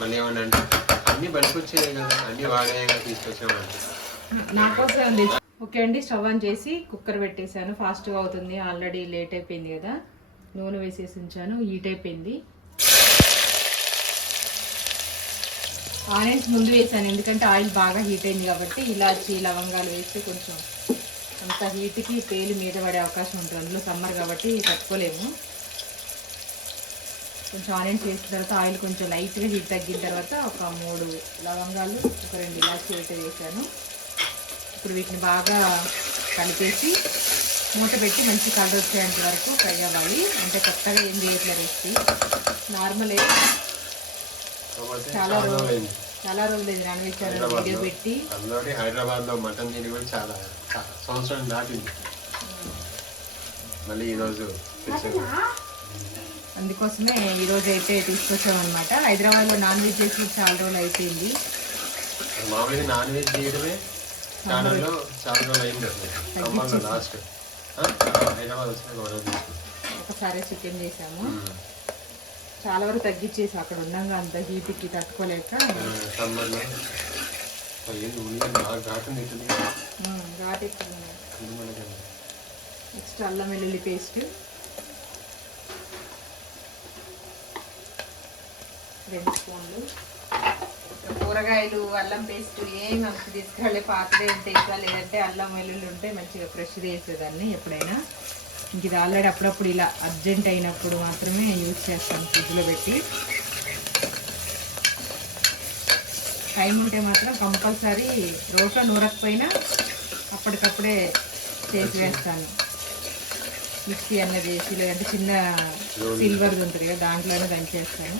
మళ్ళీ ఏమన్నా అంటే అన్ని పనికొచ్చాయి కదా అన్ని వాడే కదా తీసుకొచ్చామంటే. ఓకే అండి స్టవ్ ఆన్ చేసి కుక్కర్ పెట్టేశాను. ఫాస్ట్గా అవుతుంది ఆల్రెడీ లేట్ అయిపోయింది కదా. నూనె వేసేసి ఉంచాను హీట్ అయిపోయింది. ఆనియన్స్ ముందు వేసాను ఎందుకంటే ఆయిల్ బాగా హీట్ అయింది కాబట్టి ఇలాచి లవంగాలు వేస్తే కొంచెం అంత హీట్కి పేలు మీద పడే అవకాశం ఉంటుంది. అందులో సమ్మర్ కాబట్టి తట్టుకోలేము. కొంచెం ఆనియన్స్ వేసిన తర్వాత ఆయిల్ కొంచెం లైట్గా హీట్ తగ్గిన తర్వాత ఒక మూడు లవంగాలు ఒక రెండు ఇలాచి అయితే వేసాను. ఇప్పుడు వీటిని బాగా కలిపేసి మూత పెట్టి మంచి కలర్ వచ్చేంత వరకు ఫ్రై అవ్వాలి. అంటే కొత్తగా ఏం చేయట్లేదు రెసిపీ. నార్మల్ చాలా చాలా రోజులు చాలా రోజులు ఇది నాన్ వెజ్ ఛానల్ వీడియో పెట్టి అందులోటి హైదరాబాద్లో మటన్ తిని కూడా చాలా సంవత్సరం దాటింది. మళ్ళీ ఈరోజు అందుకోసమే ఈరోజు అయితే తీసుకొచ్చామన్నమాట. హైదరాబాద్లో నాన్ వెజ్ చేసి చాలా రోజులు అయిపోయింది మామూలుగా నాన్ వెజ్ చేయడమే. ఛానల్లో చాలా రోజులు అయింది అసలు. ఖమ్మంలో లాస్ట్ హైదరాబాద్ వచ్చిన గౌరవ తీసుకున్నాం ఒకసారి చికెన్ చేసాము చాలా వరకు తగ్గించేసి. అక్కడ ఉండగా అంత హీట్కి తట్టుకోలేక. ఘాటు ఎక్కువ. నెక్స్ట్ అల్లం వెల్లుల్లి పేస్ట్. రెండు స్పూన్లు. కూరగాయలు అల్లం పేస్ట్ ఏం మనకు తీసుకెళ్ళి పాతదే ఉంటే ఇంకా లేదంటే అల్లం వెల్లుల్లి ఉంటే మంచిగా ఫ్రెష్ చేసేదాన్ని ఎప్పుడైనా. ఇంక ఇది ఆల్రెడీ అప్పుడప్పుడు ఇలా అర్జెంట్ అయినప్పుడు మాత్రమే యూజ్ చేస్తాను ఫ్రిడ్జ్లో పెట్టి. టైం ఉంటే మాత్రం కంపల్సరీ రోట్లో నూరకపోయినా అప్పటికప్పుడే చేసి వేస్తాను. మిక్సీ అన్నది వేసి లేదంటే చిన్న సిల్వర్ది ఉంటుంది కదా దాంట్లోనే దంచేస్తాను.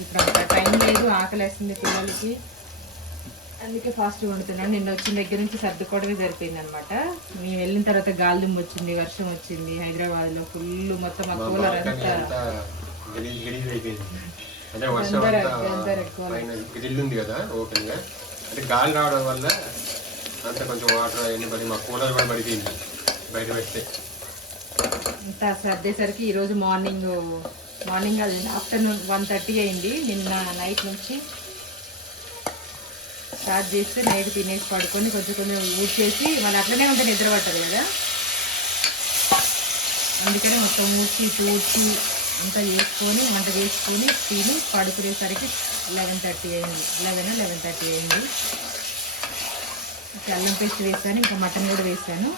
ఇప్పుడు అంత టైం లేదు ఆకలేస్తుంది పిల్లలకి. అందుకే ఫాస్ట్గా వండుతున్నాను. నిన్న వచ్చిన దగ్గర నుంచి సర్దుకోవడమే సరిపోయింది అనమాట మేము వెళ్ళిన తర్వాత గాలిదుమ్మ వచ్చింది వర్షం వచ్చింది హైదరాబాద్లో ఫుల్ మొత్తం ఆ కూలర్ అంతా అంటే వర్షం అందరూ- అంతా అందరూ ఎక్కువ. పైన గ్రిల్ ఉంది కదా ఓపెన్గా అంటే గాలి రావడం వల్ల అంత కొంచెం వాటర్ అవన్నీ పడి మా కూలర్ కూడా పడిపోయింది బయట పెడితే అంతా సర్దేసరికి ఈరోజు మార్నింగ్ మార్నింగ్ అది ఆఫ్టర్నూన్ వన్ థర్టీ అయింది. నిన్న నైట్ నుంచి స్టార్ట్ చేస్తే నైట్ తినేసి పడుకొని కొంచెం కొంచెం ఊడ్చేసి మళ్ళీ అట్లనే ఉంటే నిద్ర పట్టదు కదా. అందుకనే మొత్తం ఊడ్చి తూడ్చి అంతా చేసుకొని వంట చేసుకొని తిని పడుకునేసరికి లెవెన్ థర్టీ అయింది. లెవెన్ లెవెన్ థర్టీ అయింది. అల్లం పేస్ట్ వేసాను ఇంకా మటన్ కూడా వేసాను.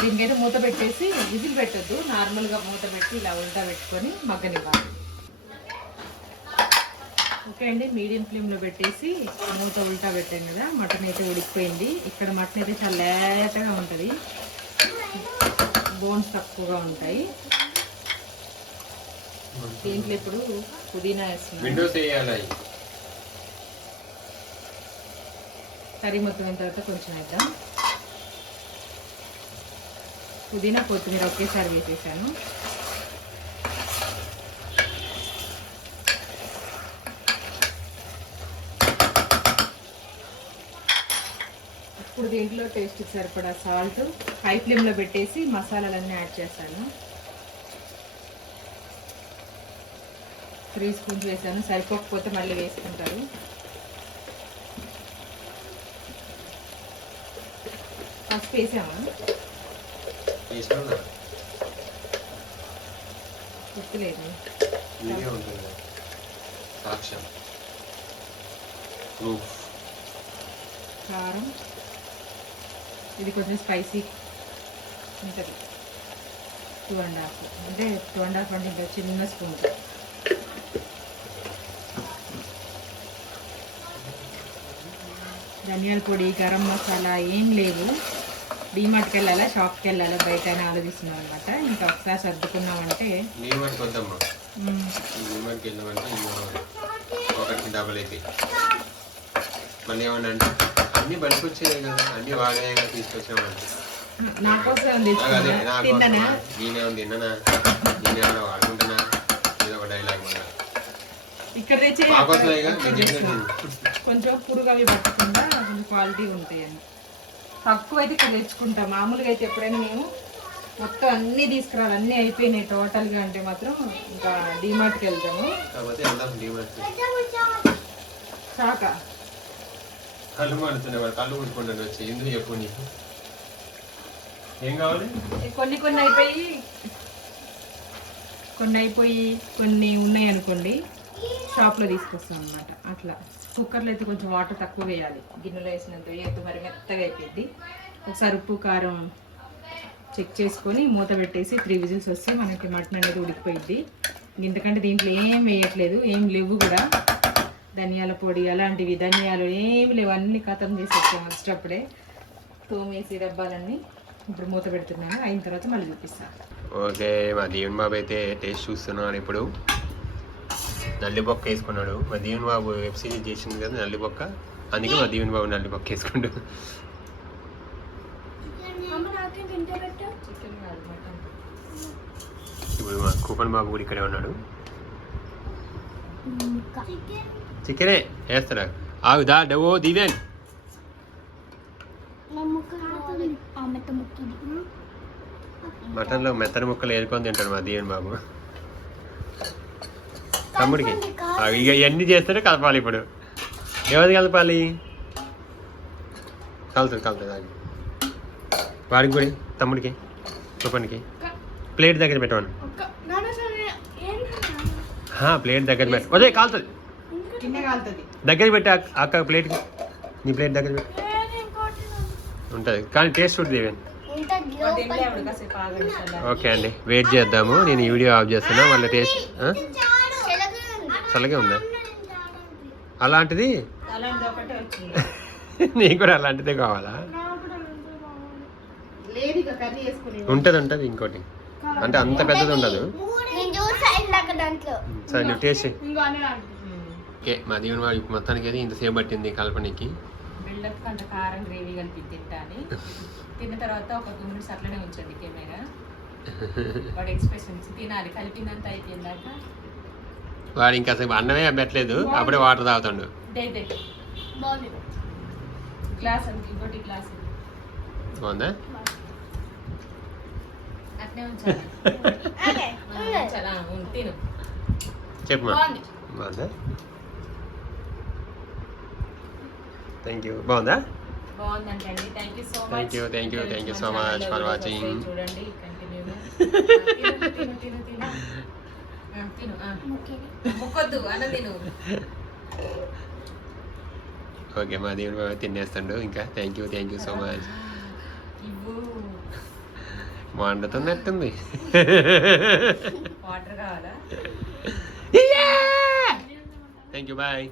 దీనికైతే మూత పెట్టేసి విజిల్ పెట్టొద్దు. నార్మల్గా మూత పెట్టి ఇలా ఉల్టా పెట్టుకొని మగ్గనివ్వాలి. ఓకే అండి మీడియం ఫ్లేమ్లో పెట్టేసి మూత ఉల్టా పెట్టాను కదా మటన్ అయితే ఉడికిపోయింది. ఇక్కడ మటన్ అయితే చాలా లేతగా ఉంటుంది. బోన్స్ తక్కువగా ఉంటాయి. దీంట్లో ఇప్పుడు పుదీనా అవి. కర్రీ మొత్తం అయిన తర్వాత కొంచెం వేద్దాం. పుదీనా కొత్తిమీర ఒకేసారి వేసేసాను. ఇప్పుడు దీంట్లో టేస్ట్ సరిపడా సాల్ట్ హై ఫ్లేమ్లో పెట్టేసి మసాలాలన్నీ యాడ్ చేస్తాను. త్రీ స్పూన్స్ వేసాను. సరిపోకపోతే మళ్ళీ వేసుకుంటారు. ఫస్ట్ వేసామా? వీడియో ఉంటుంది. సాక్ష్యం. ప్రూఫ్ కారం. ఇది కొంచెం స్పైసీ ఉంటుంది. టూ అండ్ హాఫ్ అంటే టూ అండ్ హాఫ్ అంటే చిన్న స్పూన్ ధనియాల పొడి గరం మసాలా ఏం లేవు డీమార్ట్కి వెళ్ళాలా షాప్కి వెళ్ళాలా బయట అని ఆలోచిస్తున్నాం అనమాట ఇంకా ఒకసారి సర్దుకున్నామంటే వద్దమ్మా వెళ్ళామంటే డబల్ అయిపోయి మళ్ళీ ఏమన్నా అంటే అన్ని కదా. అన్ని వాడే కదా తీసుకొచ్చామంటే. నా కోసం అదే తెచ్చుకున్నా నా తిన్నానా? నేనేమో తిన్నానా? నేనేమో వాడుకుంటున్నా ఏదో ఒక డైలాగ్ మళ్ళీ ఇక్కడ తెచ్చే కొంచెం పురుగు అవి పట్టకుండా క్వాలిటీ ఉంటాయని తక్కువ అయితే ఇక్కడ తెచ్చుకుంటాం. మామూలుగా అయితే ఎప్పుడైనా మేము మొత్తం అన్నీ తీసుకురావాలి అన్నీ అయిపోయినాయి టోటల్గా అంటే మాత్రం ఇంకా డిమార్ట్కి వెళ్తాము. చాక కళ్ళు మాడుతున్నాయి వాడు కళ్ళు ఊడుకుంటాను వచ్చి. ఎందుకు చెప్పు నీకు? ఏం కావాలి? కొన్ని కొన్ని అయిపోయి కొన్ని అయిపోయి కొన్ని ఉన్నాయి అనుకోండి. షాప్లో తీసుకొస్తాం అనమాట అట్లా. కుక్కర్లో అయితే కొంచెం వాటర్ తక్కువ వేయాలి. గిన్నెలో వేసినంత వేయద్దు మరి మెత్తగా అయిపోయింది ఒకసారి ఉప్పు కారం చెక్ చేసుకొని మూత పెట్టేసి త్రీ విజిల్స్ వస్తే మనకి మటన్ అనేది ఉడికిపోయింది ఇంతకంటే దీంట్లో ఏం వేయట్లేదు ఏం లేవు కూడా. ధనియాల పొడి అలాంటివి ధనియాలు ఏం లేవు అన్ని ఖతం చేసి ఫస్ట్ అప్పుడే తోమేసి డబ్బాలన్నీ ఇప్పుడు మూత పెడుతున్నాను. అయిన తర్వాత మళ్ళీ చూపిస్తాను ఓకే మా దేవుని బాబు అయితే టేస్ట్ చూస్తున్నాను ఇప్పుడు. నల్లి బొక్క వేసుకున్నాడు. మా దీవెన్ బాబు వెబ్ సిరీస్ చేసింది కదా నల్లి బొక్క అందుకే మా దీవెన్ బాబు నల్లి బొక్క వేసుకుంటూ ఇప్పుడు మా కూపన్ బాబు కూడా ఇక్కడే ఉన్నాడు. చికెనే వేస్తాడా? ఆగు దా డవో దివేన్. మటన్లో మెత్తని ముక్కలు ఏరుకొని తింటాడు మా దీవెన్ బాబు తమ్ముడికి. ఇక ఇవన్నీ చేస్తాడే కలపాలి ఇప్పుడు. ఎవరిది కలపాలి కలుతుంది కలుతుంది ఆగి. వాడికి కూడా తమ్ముడికి కూపన్కి ప్లేట్ దగ్గర పెట్టమను. ప్లేట్ దగ్గర పెట్టు. అదే కాలుతుంది. దగ్గర పెట్టి అక్క- అక్క ప్లేట్కి. నీ ప్లేట్ దగ్గర పెట్టి. ఉంటుంది. కానీ టేస్ట్ ఉంటుంది చల్లారి. ఓకే అండి. వెయిట్ చేద్దాము. నేను ఈ వీడియో ఆఫ్ చేస్తున్నా. మళ్ళీ టేస్ట్ ఆ? చల్లగే ఉందా? అలాంటిది? నీకు కూడా అలాంటిదే కావాలా? ఉంటుంది ఉంటుంది ఇంకోటి. అంటే అంత పెద్దది ఉండదు. సరే నువ్వు టేస్ట్. ఓకే మా దీవెన వాడి మొత్తానికి అయితే ఇంతసేపు పట్టింది కలపనికి. బిల్డప్ అంత కారం గ్రేవీ కలిపి తింటా అని తిన్న తర్వాత ఒక టూ మినిట్స్ అట్లనే ఉంచండి కెమెరా. వాడి ఎక్స్ప్రెషన్స్ తినాలి. కలిపిందంత అయిపోయిందాక వాడు ఇంకా అసలు అన్నమే పెట్టలేదు. అప్పుడే వాటర్ తాగుతాడు. డే డే బాగుంది? గ్లాస్ బాగుందా చెప్పు మా. బాగుంది. బాగుందా? థ్యాంక్ యూ బాగుందా? బాగుందంటండి thank you so much for watching. చూడండి తిను తిను. ముక్కొద్దు అన్న ఓకే మా దేవుని బాబు తినేస్తాడు ఇంకా. Thank you thank you so much వండుతున్నట్టుంది. Water కావాలా? Thank you bye